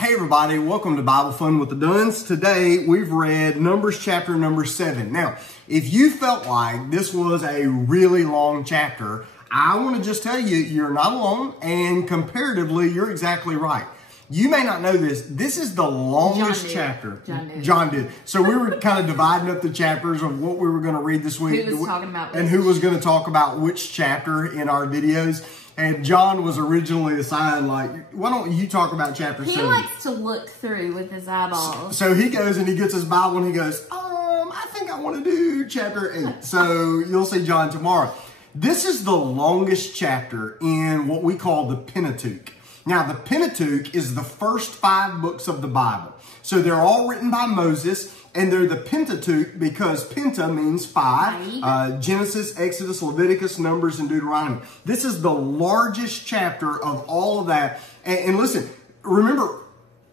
Hey everybody, welcome to Bible Fun with the Duns. Today we've read Numbers chapter number 7. Now, if you felt like this was a really long chapter, I want to just tell you, you're not alone, and comparatively, you're exactly right. You may not know this. This is the longest chapter. John did. So we were kind of dividing up the chapters of what we were going to read this week. Who was talking about and who was going to talk about which chapter in our videos. And John was originally assigned, like, why don't you talk about chapter 7? He likes to look through with his eyeballs. So he goes and he gets his Bible and he goes, I think I want to do chapter 8. So you'll see John tomorrow. This is the longest chapter in what we call the Pentateuch. Now, the Pentateuch is the first 5 books of the Bible. So they're all written by Moses, and they're the Pentateuch because Penta means 5. Genesis, Exodus, Leviticus, Numbers, and Deuteronomy. This is the largest chapter of all of that. And listen, remember,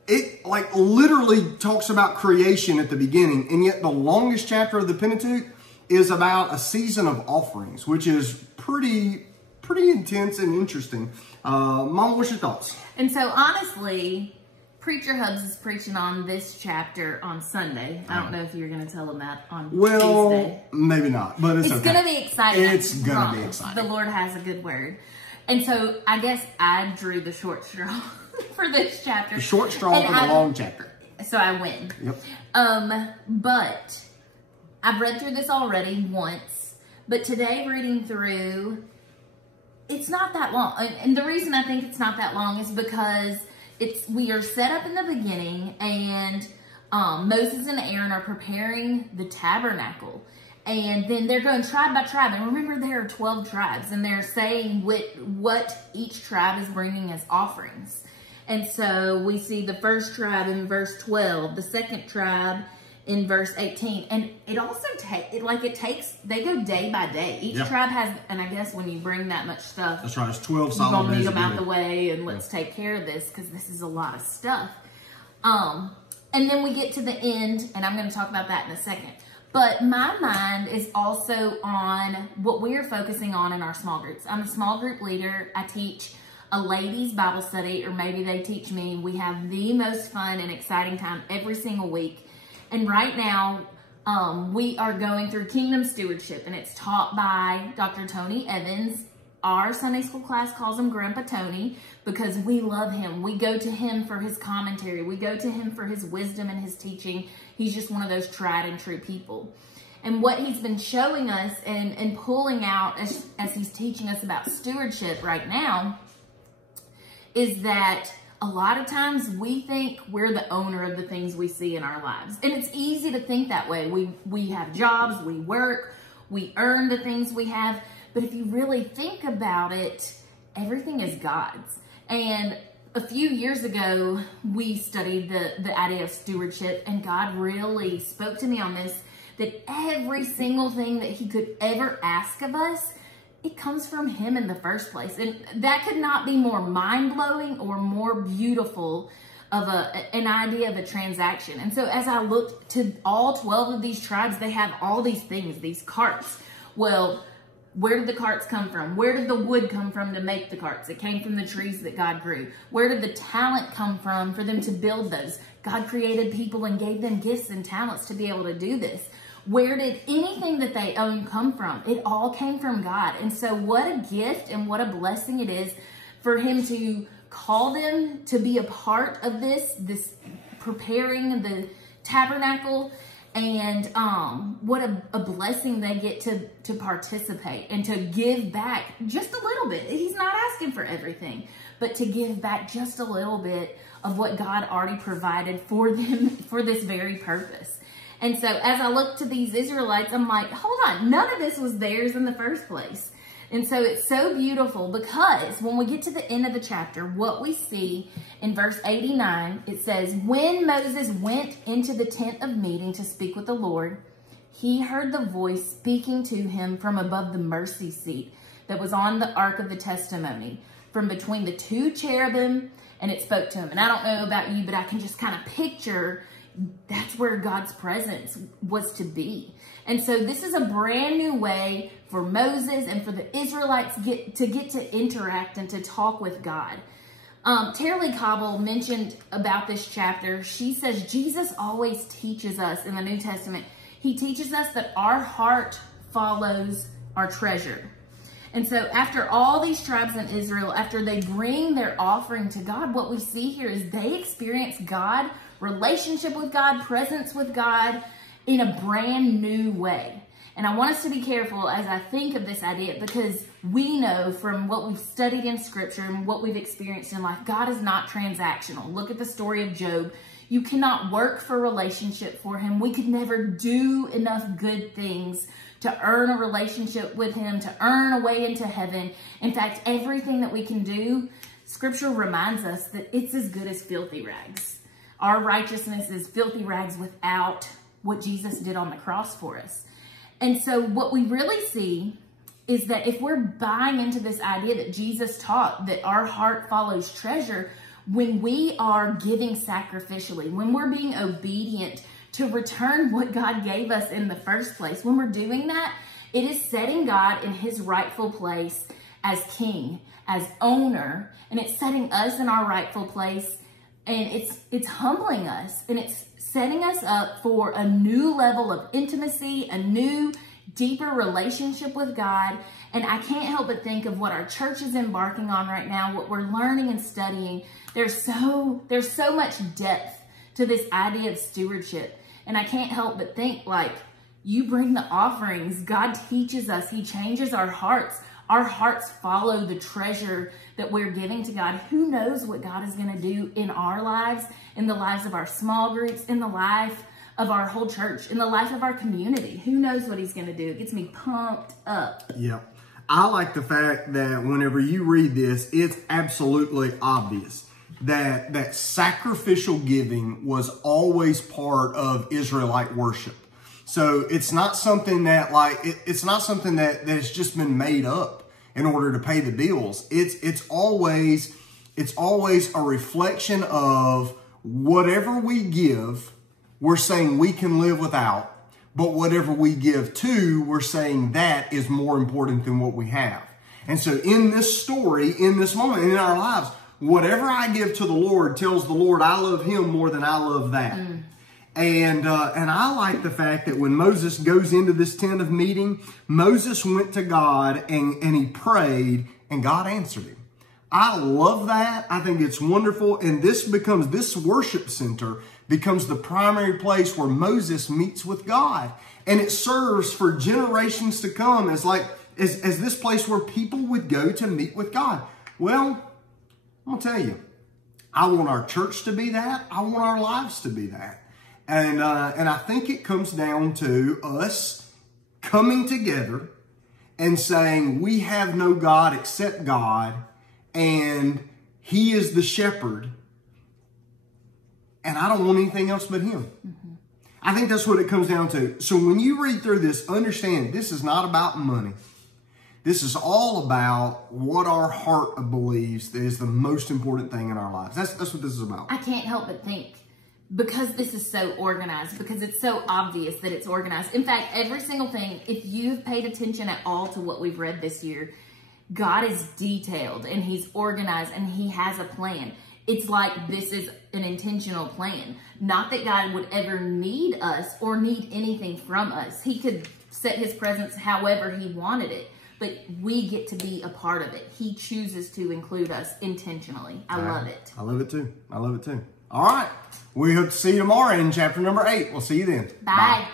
it like literally talks about creation at the beginning, and yet the longest chapter of the Pentateuch is about a season of offerings, which is pretty intense and interesting. Mom, what's your thoughts? And so honestly, Preacher Hubs is preaching on this chapter on Sunday. I don't know if you're going to tell them that on Tuesday. Maybe not, but it's okay. It's going to be exciting. It's going to be exciting. The Lord has a good word. And so I guess I drew the short straw for this chapter. The short straw for the long chapter. So I win. Yep. But I've read through this already once, but today reading through, it's not that long. And the reason I think it's not that long is because we are set up in the beginning, and Moses and Aaron are preparing the tabernacle. And then they're going tribe by tribe. And remember, there are 12 tribes, and they're saying what each tribe is bringing as offerings. And so we see the first tribe in verse 12, the second tribe in verse 18. And it also they go day by day. Each tribe has, and I guess when you bring that much stuff, that's right, it's 12 solid days. You're gonna meet them out the way, and let's take care of this, because this is a lot of stuff. And then we get to the end, and I'm gonna talk about that in a second. But my mind is also on what we're focusing on in our small groups. I'm a small group leader. I teach a ladies' Bible study, or maybe they teach me. We have the most fun and exciting time every single week. And right now, we are going through Kingdom Stewardship, and it's taught by Dr. Tony Evans. Our Sunday school class calls him Grandpa Tony because we love him. We go to him for his commentary. We go to him for his wisdom and his teaching. He's just one of those tried and true people. And what he's been showing us and pulling out as he's teaching us about stewardship right now is that a lot of times we think we're the owner of the things we see in our lives. And it's easy to think that way. We have jobs, we work, we earn the things we have. But if you really think about it, everything is God's. And a few years ago, we studied the idea of stewardship, and God really spoke to me on this, that every single thing that he could ever ask of us, it comes from him in the first place. And that could not be more mind-blowing or more beautiful of an idea of a transaction. And so as I looked to all 12 of these tribes, they have all these things, these carts. Well, where did the carts come from? Where did the wood come from to make the carts? It came from the trees that God grew. Where did the talent come from for them to build those? God created people and gave them gifts and talents to be able to do this. Where did anything that they own come from? It all came from God. And so what a gift and what a blessing it is for him to call them to be a part of this preparing the tabernacle. And what a blessing they get to participate and to give back just a little bit. He's not asking for everything, but to give back just a little bit of what God already provided for them for this very purpose. And so as I look to these Israelites, I'm like, hold on, none of this was theirs in the first place. And so it's so beautiful because when we get to the end of the chapter, what we see in verse 89, it says, when Moses went into the tent of meeting to speak with the Lord, he heard the voice speaking to him from above the mercy seat that was on the ark of the testimony, from between the 2 cherubim, and it spoke to him. And I don't know about you, but I can just kind of picture that's where God's presence was to be. And so this is a brand new way for Moses and for the Israelites to get to interact and to talk with God. Tara Lee Cobble mentioned about this chapter. She says Jesus always teaches us in the New Testament. He teaches us that our heart follows our treasure. And so after all these tribes in Israel, after they bring their offering to God, what we see here is they experience God, relationship with God, presence with God in a brand new way. And I want us to be careful as I think of this idea, because we know from what we've studied in Scripture and what we've experienced in life, God is not transactional. Look at the story of Job. You cannot work for relationship for him. We could never do enough good things to earn a relationship with him, to earn a way into heaven. In fact, everything that we can do, Scripture reminds us that it's as good as filthy rags. Our righteousness is filthy rags without what Jesus did on the cross for us. And so what we really see is that if we're buying into this idea that Jesus taught, that our heart follows treasure, when we are giving sacrificially, when we're being obedient to return what God gave us in the first place, when we're doing that, it is setting God in his rightful place as king, as owner, and it's setting us in our rightful place, and it's humbling us, and it's setting us up for a new level of intimacy, a new, deeper relationship with God. And I can't help but think of what our church is embarking on right now, what we're learning and studying. There's so much depth to this idea of stewardship. And I can't help but think, like, you bring the offerings, God teaches us, he changes our hearts. Our hearts follow the treasure that we're giving to God. Who knows what God is going to do in our lives, in the lives of our small groups, in the life of our whole church, in the life of our community. Who knows what he's going to do? It gets me pumped up. Yeah. I like the fact that whenever you read this, it's absolutely obvious that sacrificial giving was always part of Israelite worship. So it's not something that it's not something that has just been made up in order to pay the bills. It's always a reflection of whatever we give, we're saying we can live without, but whatever we give to, we're saying that is more important than what we have. And so in this story, in this moment, in our lives, whatever I give to the Lord tells the Lord I love him more than I love that. And I like the fact that when Moses goes into this tent of meeting, Moses went to God and he prayed and God answered him. I love that. I think it's wonderful. And this worship center becomes the primary place where Moses meets with God. And it serves for generations to come as this place where people would go to meet with God. Well, I'm going to tell you, I want our church to be that. I want our lives to be that. And I think it comes down to us coming together and saying we have no God except God, and he is the shepherd, and I don't want anything else but him. I think that's what it comes down to. So when you read through this, understand this is not about money. This is all about what our heart believes is the most important thing in our lives. That's what this is about. I can't help but think, because this is so organized, because it's so obvious that it's organized. In fact, every single thing, if you've paid attention at all to what we've read this year, God is detailed and he's organized and he has a plan. It's like this is an intentional plan. Not that God would ever need us or need anything from us. He could set his presence however he wanted it, but we get to be a part of it. He chooses to include us intentionally. I love it. I love it too. I love it too. All right. We hope to see you tomorrow in chapter number 8. We'll see you then. Bye.